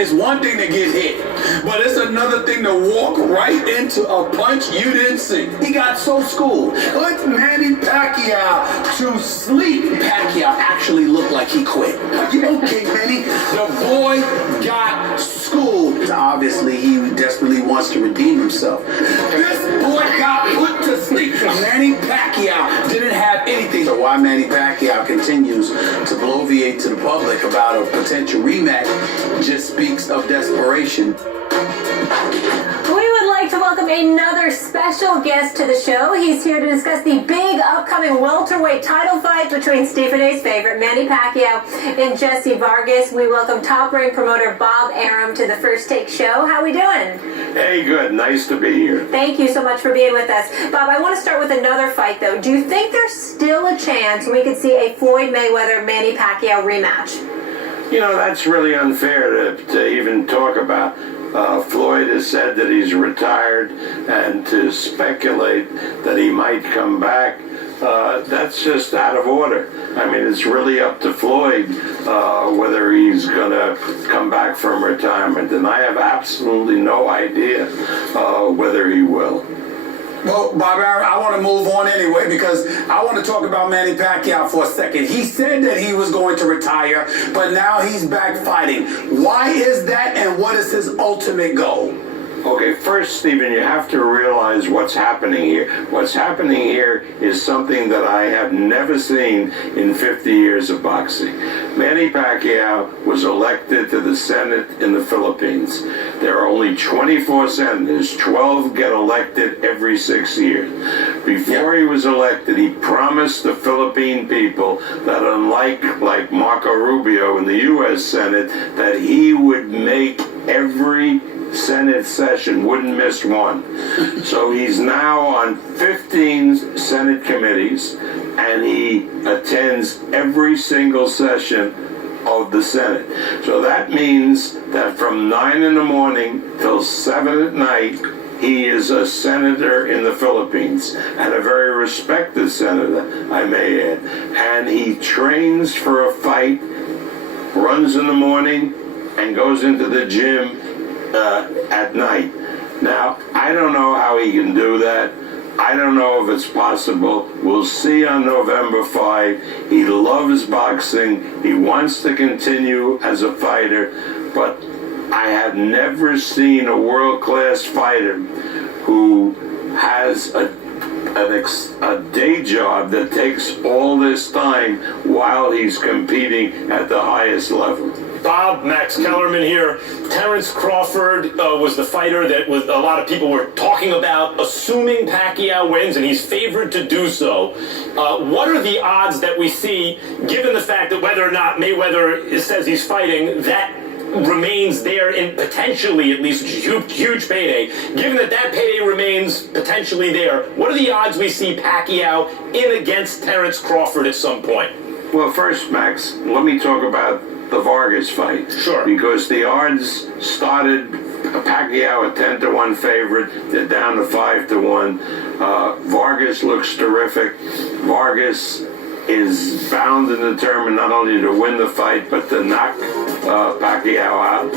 It's one thing to get hit, but it's another thing to walk right into a punch you didn't see. He got so schooled. Put Manny Pacquiao to sleep. Pacquiao actually looked like he quit. Are you okay, Manny? The boy got schooled. Obviously, he desperately wants to redeem himself. This boy got put to sleep. Manny Pacquiao didn't have anything. So why Manny Pacquiao continues to bloviate to the public about a potential rematch just speaks of desperation. We would like to welcome another special guest to the show. He's here to discuss the big upcoming welterweight title fight between Stephen A's favorite Manny Pacquiao and Jesse Vargas. We welcome Top Rank promoter Bob Arum to the First Take show. How we doing? Hey, good. Nice to be here. Thank you so much for being with us. Bob, I want to start with another fight, though. Do you think there's still a chance we could see a Floyd Mayweather-Manny Pacquiao rematch? You know, that's really unfair to even talk about. Floyd has said that he's retired, and to speculate that he might come back, that's just out of order. I mean, it's really up to Floyd whether he's going to come back from retirement, and I have absolutely no idea whether he will. Well, Bob Arum, I want to move on anyway because I want to talk about Manny Pacquiao for a second. He said that he was going to retire, but now he's back fighting. Why is that, and what is his ultimate goal? Okay, first, Stephen, you have to realize what's happening here. What's happening here is something that I have never seen in 50 years of boxing. Manny Pacquiao was elected to the Senate in the Philippines. There are only 24 senators. 12 get elected every 6 years. Before he was elected, he promised the Philippine people that unlike Marco Rubio in the U.S. Senate, that he would make every Senate session, wouldn't miss one. So he's now on 15 Senate committees, and he attends every single session of the Senate. So that means that from 9 in the morning till 7 at night, he is a senator in the Philippines, and a very respected senator, I may add. And he trains for a fight, runs in the morning, and goes into the gym at night. Now, I don't know how he can do that. I don't know if it's possible. We'll see on November 5. He loves boxing. He wants to continue as a fighter, but I have never seen a world-class fighter who has a day job that takes all this time while he's competing at the highest level. Bob, Max Kellerman here. Terrance Crawford was the fighter that a lot of people were talking about, assuming Pacquiao wins, and he's favored to do so. What are the odds that we see, given the fact that whether or not Mayweather says he's fighting, that remains there in potentially at least huge payday? Given that payday remains potentially there, what are the odds we see Pacquiao in against Terrance Crawford at some point? Well, first, Max, let me talk about the Vargas fight. Sure. Because the odds started Pacquiao a 10-1 favorite. They're down to 5-1. Vargas looks terrific. Vargas is bound and determined not only to win the fight, but to knock Pacquiao out.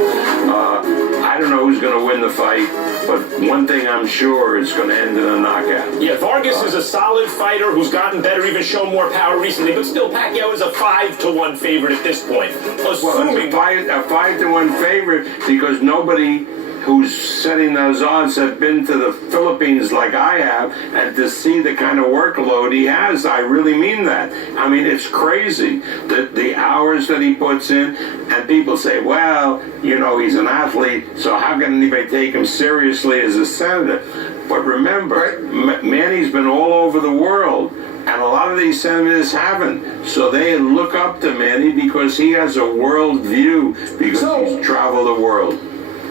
I don't know who's going to win the fight, but one thing I'm sure is going to end in a knockout. Yeah, Vargas is a solid fighter who's gotten better, even shown more power recently, but still Pacquiao is a 5-1 favorite at this point. Assuming well, a 5-1 favorite because nobody who's setting those odds have been to the Philippines like I have, and to see the kind of workload he has, I really mean that. I mean, it's crazy, the hours that he puts in, and people say, well, you know, he's an athlete, so how can anybody take him seriously as a senator? But remember, Manny's been all over the world, and a lot of these senators haven't. So they look up to Manny because he has a world view, because he's traveled the world.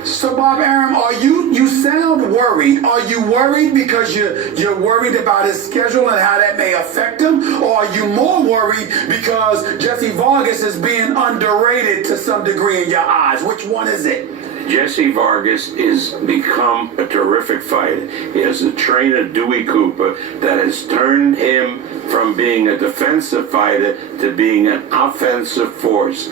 So, Bob Arum, you sound worried. Are you worried because you're worried about his schedule and how that may affect him? Or are you more worried because Jesse Vargas is being underrated to some degree in your eyes? Which one is it? Jesse Vargas is become a terrific fighter. He has a trainer, Dewey Cooper, that has turned him from being a defensive fighter to being an offensive force.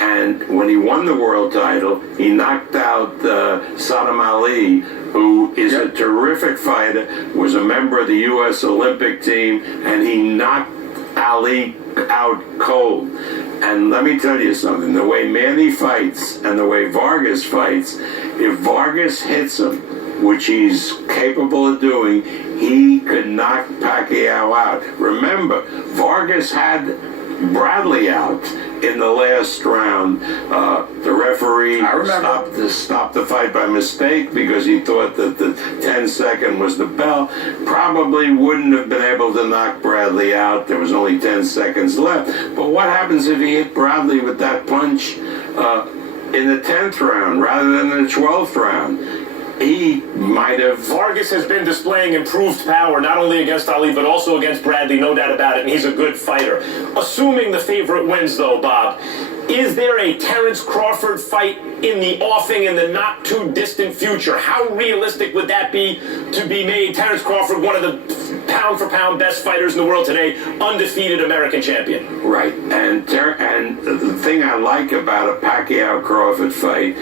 And when he won the world title, he knocked out Saddam Ali, who is a terrific fighter, was a member of the U.S. Olympic team, and he knocked Ali out cold. And let me tell you something, the way Manny fights and the way Vargas fights, if Vargas hits him, which he's capable of doing, he could knock Pacquiao out. Remember, Vargas had Bradley out in the last round. The referee stopped the fight by mistake because he thought that the 10-second was the bell. Probably wouldn't have been able to knock Bradley out. There was only 10 seconds left. But what happens if he hit Bradley with that punch in the 10th round rather than the 12th round? He might have. Vargas has been displaying improved power, not only against Ali, but also against Bradley, no doubt about it, and he's a good fighter. Assuming the favorite wins, though, Bob, is there a Terrance Crawford fight in the offing in the not-too-distant future? How realistic would that be to be made? Terrance Crawford, one of the pound-for-pound best fighters in the world today, undefeated American champion. Right, and the thing I like about a Pacquiao-Crawford fight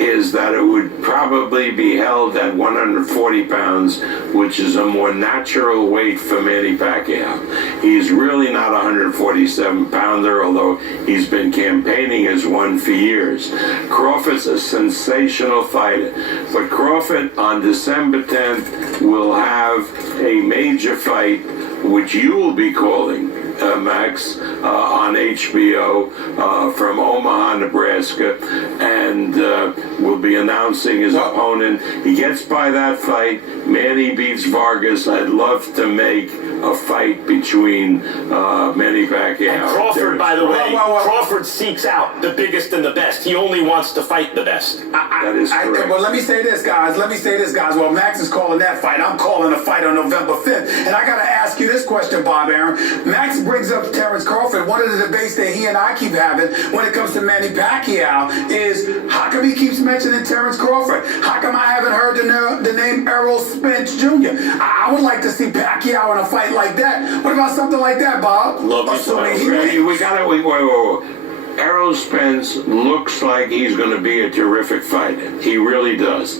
is that it would probably be held at 140 pounds, which is a more natural weight for Manny Pacquiao. He's really not a 147-pounder, although he's been campaigning as one for years. Crawford's a sensational fighter, but Crawford on December 10th will have a major fight, which you will be calling, Max, on HBO from Omaha, Nebraska, and will be announcing his opponent. He gets by that fight. Manny beats Vargas. I'd love to make a fight between Manny Pacquiao and Crawford, by the way. Crawford seeks out the biggest and the best. He only wants to fight the best. That is correct. Well, let me say this, guys. Well, Max is calling that fight. I'm calling a fight on November 5th. And I got to ask you this question, Bob Arum. Max brings up Terrance Crawford. One of the debates that he and I keep having when it comes to Manny Pacquiao is, how come he keeps mentioning Terrance Crawford? How come I haven't heard the name Errol Spence Jr.? I would like to see Pacquiao in a fight like that. What about something like that, Bob? Wait. Errol Spence looks like he's going to be a terrific fighter. He really does.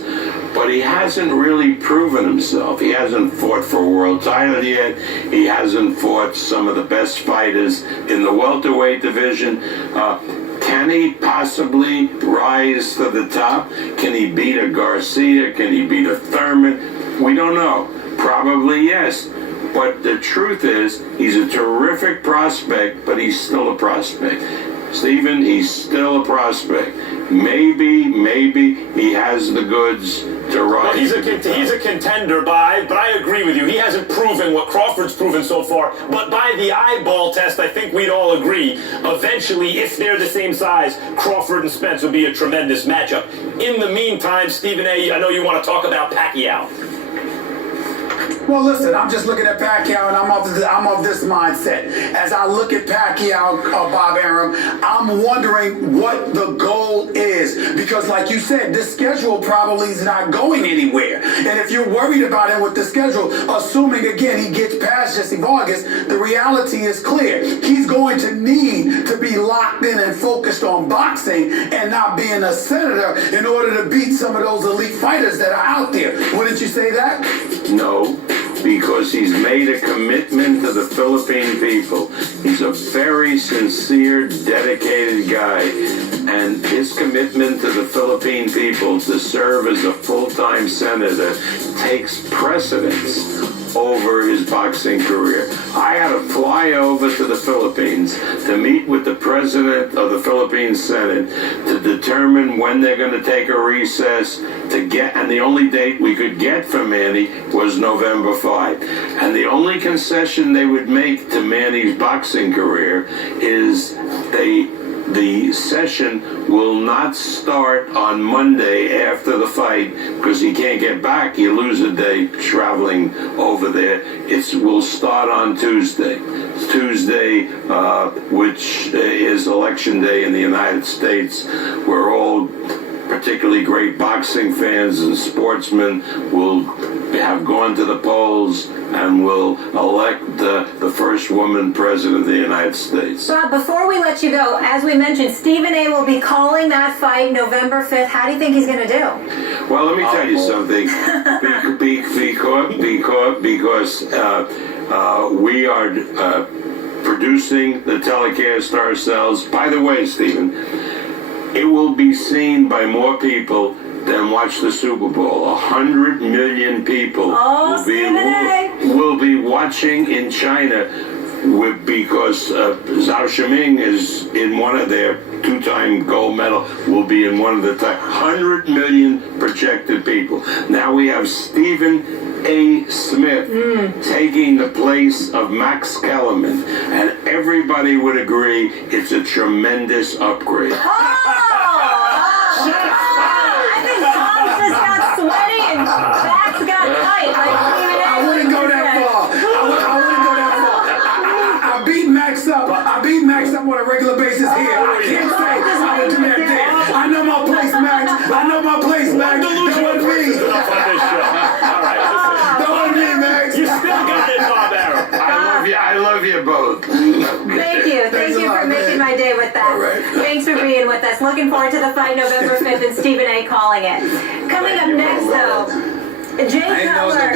But he hasn't really proven himself. He hasn't fought for a world title yet. He hasn't fought some of the best fighters in the welterweight division. Can he possibly rise to the top? Can he beat a Garcia? Can he beat a Thurman? We don't know. Probably yes. But the truth is, he's a terrific prospect, but he's still a prospect. Stephen, he's still a prospect. Maybe he has the goods to rise. Well, he's a contender, but I agree with you. He hasn't proven what Crawford's proven so far. But by the eyeball test, I think we'd all agree, eventually, if they're the same size, Crawford and Spence would be a tremendous matchup. In the meantime, Stephen A., I know you want to talk about Pacquiao. Well, listen, I'm just looking at Pacquiao, and I'm of this mindset. As I look at Pacquiao, Bob Arum, I'm wondering what the goal is. Because like you said, this schedule probably is not going anywhere. And if you're worried about him with the schedule, assuming, again, he gets past Jesse Vargas, the reality is clear. He's going to need to be locked in and focused on boxing and not being a senator in order to beat some of those elite fighters that are out there. Wouldn't you say that? No, because he's made a commitment to the Philippine people. He's a very sincere, dedicated guy, and his commitment to the Philippine people to serve as a full-time senator takes precedence over his boxing career. I had to fly over to the Philippines to meet with the president of the Philippine Senate to determine when they're going to take a recess and the only date we could get for Manny was November 5. And the only concession they would make to Manny's boxing career is the session will not start on Monday after the fight because he can't get back. You lose a day traveling over there. It will start on Tuesday. Tuesday, which is election day in the United States. We're all particularly great boxing fans and sportsmen, will have gone to the polls and will elect the first woman president of the United States. Bob, before we let you go, as we mentioned, Stephen A. will be calling that fight November 5th. How do you think he's going to do? Well, let me tell you something. Because we are producing the telecast ourselves. By the way, Stephen, it will be seen by more people than watch the Super Bowl. 100 million people will be watching in China because Zhao Shiming is in one of their two-time gold medal, will be in one of the 100 million projected people. Now we have Stephen A. Smith taking the place of Max Kellerman, and everybody would agree it's a tremendous upgrade. I think Tom just got sweaty and backs got tight. Like I wouldn't go that far. I wouldn't go that far. I beat Max up. I beat Max up on a regular basis here. I can't say I would do that there. I know my place, Max. I know my place, Max. Don't let me. Enough on this show. All right. Don't let me, Max. You still got it, Bob Arum. I love you both. Thank you. Thank you for making my day with that. Right. Thanks for being with us. Looking forward to the fight November 5th and Stephen A. calling it. Coming up next, though, Jay Cutler.